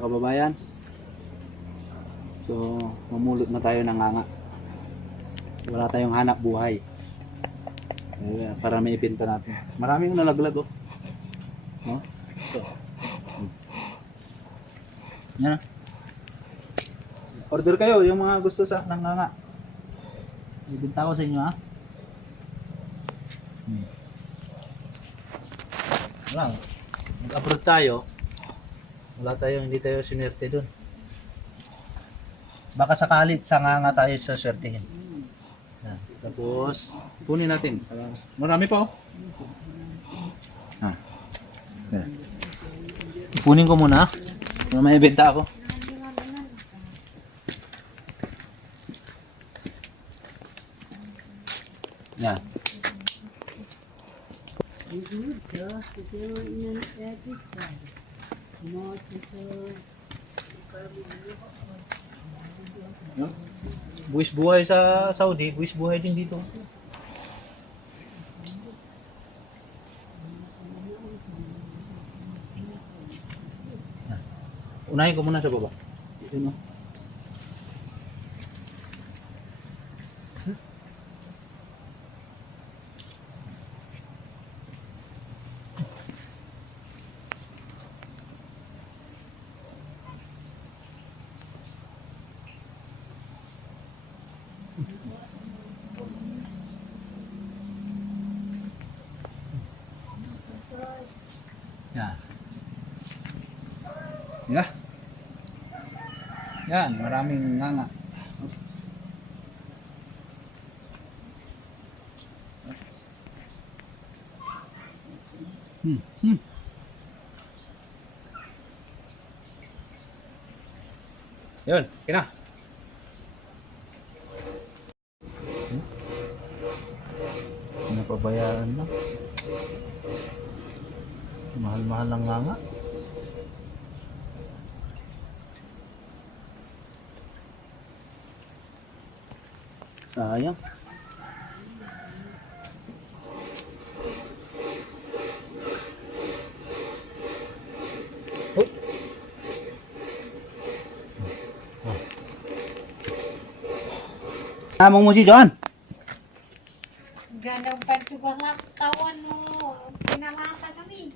mga kababayan. So, mamulot na tayo ng nganga. Wala tayong hanap buhay. Para may ibenta natin. Maraming nalaglag oh. No? So, yan. Order kayo yung mga gusto sa ng nganga. Ibenta ko sa inyo ha. Wala. Mag-abroad tayo. Hindi tayo sinerte dun. Baka sakalit sa nganga tayo sa swertehin. Yan. Tapos, kunin natin. Marami pa oh. Yan. Ipunin ko muna. May ibenta ako. Yan. Buwis buhay sa Saudi, buwis buhay din dito. Yan. Unahin ko muna sa baba. Yun, oh. Yan. Yeah. Yan, maraming nganga. Yun, kina. Napabayaan na. Mahal-mahal lang nga. Sayang. Oh. Namong mo si John. Ganang pagtubang tawan mo. Pinamata kami.